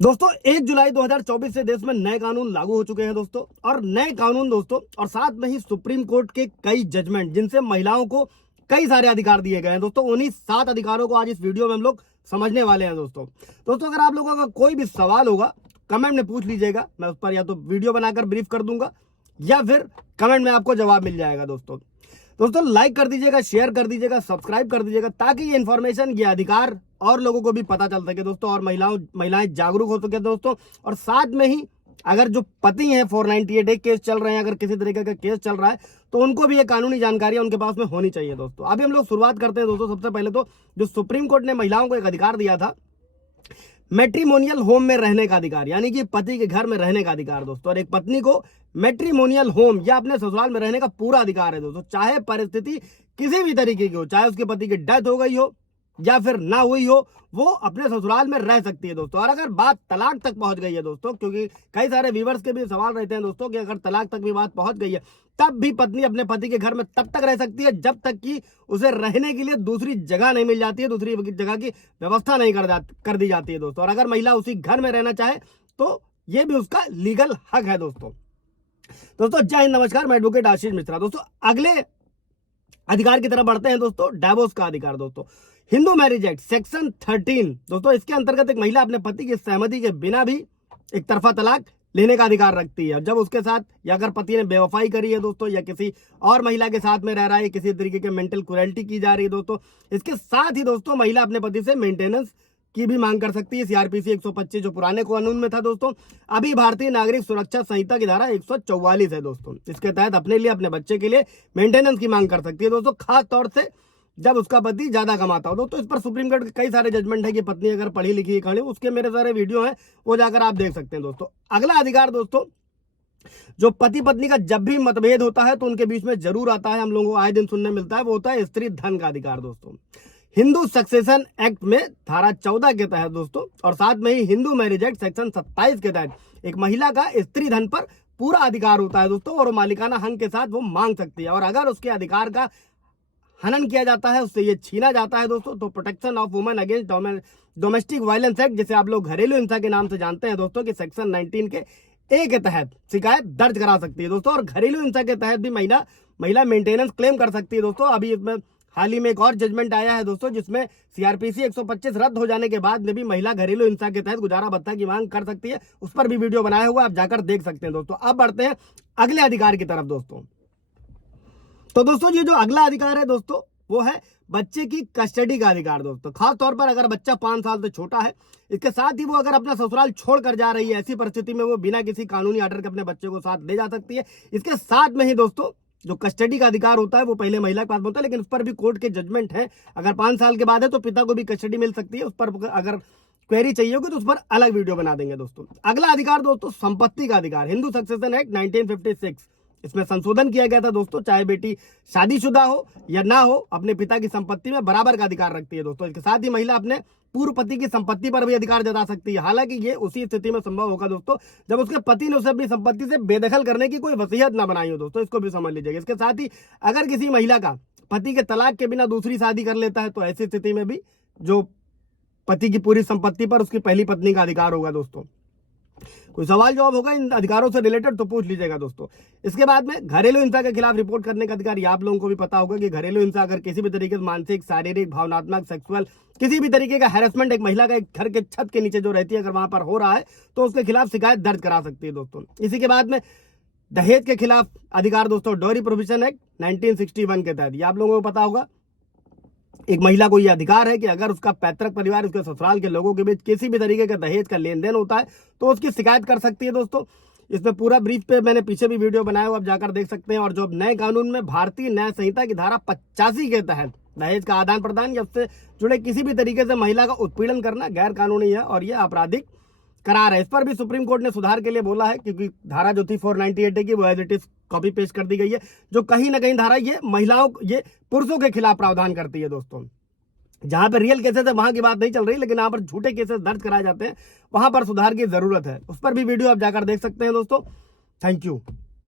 दोस्तों 1 जुलाई 2024 से देश में नए कानून लागू हो चुके हैं दोस्तों। और नए कानून दोस्तों और साथ में ही सुप्रीम कोर्ट के कई जजमेंट जिनसे महिलाओं को कई सारे अधिकार दिए गए हैं दोस्तों। उन्हीं 7 अधिकारों को आज इस वीडियो में हम लोग समझने वाले हैं दोस्तों अगर आप लोगों का कोई भी सवाल होगा कमेंट में पूछ लीजिएगा, मैं उस पर या तो वीडियो बनाकर ब्रीफ कर दूंगा या फिर कमेंट में आपको जवाब मिल जाएगा दोस्तों लाइक कर दीजिएगा, शेयर कर दीजिएगा, सब्सक्राइब कर दीजिएगा ताकि ये इन्फॉर्मेशन, ये अधिकार और लोगों को भी पता चल सके दोस्तों और महिलाएं जागरूक हो सके दोस्तों। और साथ में ही अगर जो पति हैं 498 केस चल रहे हैं, अगर किसी तरीके का केस चल रहा है तो उनको भी ये कानूनी जानकारी उनके पास में होनी चाहिए दोस्तों। अभी हम लोग शुरुआत करते हैं दोस्तों। सबसे पहले तो जो सुप्रीम कोर्ट ने महिलाओं को एक अधिकार दिया था, मैट्रिमोनियल होम में रहने का अधिकार, यानी कि पति के घर में रहने का अधिकार दोस्तों। और एक पत्नी को मैट्रिमोनियल होम या अपने ससुराल में रहने का पूरा अधिकार है दोस्तों, चाहे परिस्थिति किसी भी तरीके की हो, चाहे उसके पति की डेथ हो गई हो या फिर ना हुई हो, वो अपने ससुराल में रह सकती है दोस्तों। और अगर बात तलाक तक पहुंच गई है दोस्तों, क्योंकि कई सारे व्यूवर्स के भी सवाल रहते हैं दोस्तों कि अगर तलाक तक भी बात पहुंच गई है तब भी पत्नी अपने पति के घर में तब तक रह सकती है जब तक कि उसे रहने के लिए दूसरी जगह नहीं मिल जाती है, दूसरी जगह की व्यवस्था नहीं कर दी जाती है दोस्तों। और अगर महिला उसी घर में रहना चाहे तो ये भी उसका लीगल हक है दोस्तों। जय हिंद, नमस्कार, मैं एडवोकेट आशीष मिश्रा। दोस्तों अगले अधिकार की तरफ बढ़ते हैं दोस्तों। डाइवोर्स का अधिकार दोस्तों, हिंदू मैरिज एक्ट सेक्शन 13 दोस्तों, इसके अंतर्गत एक महिला अपने पति की सहमति के बिना भी एक तरफा तलाक लेने का अधिकार रखती है। जब उसके साथ या अगर पति ने बेवफाई करी है दोस्तों, या किसी और महिला के साथ में रह रहा है, किसी तरीके के मेंटल क्रुएल्टी की जा रही है दोस्तों, इसके साथ ही दोस्तों महिला अपने पति से मेंटेनेंस की भी मांग कर सकती है। सीआरपीसी 125 जो पुराने कानून में था दोस्तों, अभी भारतीय नागरिक सुरक्षा संहिता की धारा 144 है दोस्तों। इसके तहत अपने लिए, अपने बच्चे के लिए मेंटेनेंस की मांग कर सकती है दोस्तों, खास तौर से जब उसका पति ज्यादा कमाता हो दोस्तों। इस पर सुप्रीम कोर्ट के कई सारे जजमेंट है कि पत्नी अगर पढ़ी लिखी है, उसके मेरे सारे वीडियो हैं, वो जाकर आप देख सकते हैं दोस्तों। अगला अधिकार दोस्तों, जो पति पत्नी का जब भी मतभेद होता है तो उनके बीच में जरूर आता है, हम लोगों को आए दिन सुनने मिलता है, वो होता है स्त्री धन का अधिकार दोस्तों। हिंदू सक्सेशन एक्ट में धारा 14 के तहत दोस्तों, और साथ में ही हिंदू मैरिज एक्ट सेक्शन 27 के तहत एक महिला का स्त्री धन पर पूरा अधिकार होता है दोस्तों, और मालिकाना हक के साथ वो मांग सकती है। और अगर उसके अधिकार का हनन किया जाता है, उससे ये छीना जाता है दोस्तों, तो protection of women against domestic violence act, जिसे आप लोग घरेलू हिंसा के नाम से जानते हैं दोस्तों, कि सेक्शन 19 के ए के तहत शिकायत दर्ज करा सकती है दोस्तों। और घरेलू हिंसा के तहत भी महिला मेंटेनेंस क्लेम कर सकती है दोस्तों। अभी इसमें हाल ही में एक और जजमेंट आया है दोस्तों, जिसमें सीआरपीसी 125 रद्द हो जाने के बाद में भी महिला घरेलू हिंसा के तहत गुजारा भत्ता की मांग कर सकती है। उस पर भी वीडियो बनाया हुआ, आप जाकर देख सकते हैं दोस्तों। अब बढ़ते हैं अगले अधिकार की तरफ दोस्तों। तो दोस्तों ये जो अगला अधिकार है दोस्तों, वो है बच्चे की कस्टडी का अधिकार दोस्तों। खास तौर पर अगर बच्चा 5 साल से छोटा है, इसके साथ ही वो अगर अपना ससुराल छोड़ कर जा रही है, ऐसी परिस्थिति में वो बिना किसी कानूनी आर्डर के अपने बच्चे को साथ ले जा सकती है। इसके साथ में ही दोस्तों जो कस्टडी का अधिकार होता है वो पहले महिला के पास होता है, लेकिन उस पर भी कोर्ट के जजमेंट है। अगर 5 साल के बाद है तो पिता को भी कस्टडी मिल सकती है। उस पर अगर क्वेरी चाहिए होगी तो उस पर अलग वीडियो बना देंगे दोस्तों। अगला अधिकार दोस्तों, संपत्ति का अधिकार, हिंदू सक्सेशन एक्ट 1956, इसमें संशोधन किया गया था दोस्तों। चाहे बेटी शादीशुदा हो या ना हो, अपने पिता की संपत्ति में बराबर का अधिकार रखती है दोस्तों। इसके साथ ही महिला अपने पूर्व पति की संपत्ति पर भी अधिकार जता सकती है। हालांकि ये उसी स्थिति में संभव होगा दोस्तों जब उसके पति ने उसे अपनी संपत्ति से बेदखल करने की कोई वसीयत ना बनाई हो दोस्तों, इसको भी समझ लीजिएगा। इसके साथ ही अगर किसी महिला का पति के तलाक के बिना दूसरी शादी कर लेता है तो ऐसी स्थिति में भी जो पति की पूरी संपत्ति पर उसकी पहली पत्नी का अधिकार होगा दोस्तों। कोई सवाल जवाब होगा इन अधिकारों से रिलेटेड तो पूछ लीजिएगा दोस्तों। इसके बाद में घरेलू हिंसा के खिलाफ रिपोर्ट करने का अधिकार, आप लोगों को भी पता होगा कि घरेलू हिंसा अगर किसी भी तरीके से मानसिक, शारीरिक, भावनात्मक, सेक्सुअल किसी भी तरीके का हैरेसमेंट एक महिला का एक घर के छत के नीचे जो रहती है अगर वहां पर हो रहा है तो उसके खिलाफ शिकायत दर्ज करा सकती है दोस्तों। इसी के बाद में दहेज के खिलाफ अधिकार दोस्तों, डॉरी प्रोहिबिशन एक्ट 1961 के तहत, ये आप लोगों को पता होगा, एक महिला को यह अधिकार है कि अगर उसका पैतृक परिवार, उसके ससुराल के लोगों के बीच किसी भी तरीके का दहेज का लेन देन होता है तो उसकी शिकायत कर सकती है दोस्तों। इसमें पूरा ब्रीफ पे मैंने पीछे भी वीडियो बनाया हुआ, आप जाकर देख सकते हैं। और जो नए कानून में भारतीय न्याय संहिता की धारा 85 के तहत दहेज का आदान प्रदान या उससे जुड़े किसी भी तरीके से महिला का उत्पीड़न करना गैर कानूनी है और यह आपराधिक करार है। इस पर भी सुप्रीम कोर्ट ने सुधार के लिए बोला है, क्योंकि धारा जो थी 498 की वो as it is copy paste कर दी गई है, जो कहीं ना कहीं धारा ये महिलाओं, ये पुरुषों के खिलाफ प्रावधान करती है दोस्तों। जहां पर रियल केसेस है वहां की बात नहीं चल रही, लेकिन यहाँ पर झूठे केसेस दर्ज कराए जाते हैं, वहां पर सुधार की जरूरत है। उस पर भी वीडियो आप जाकर देख सकते हैं दोस्तों। Thank you.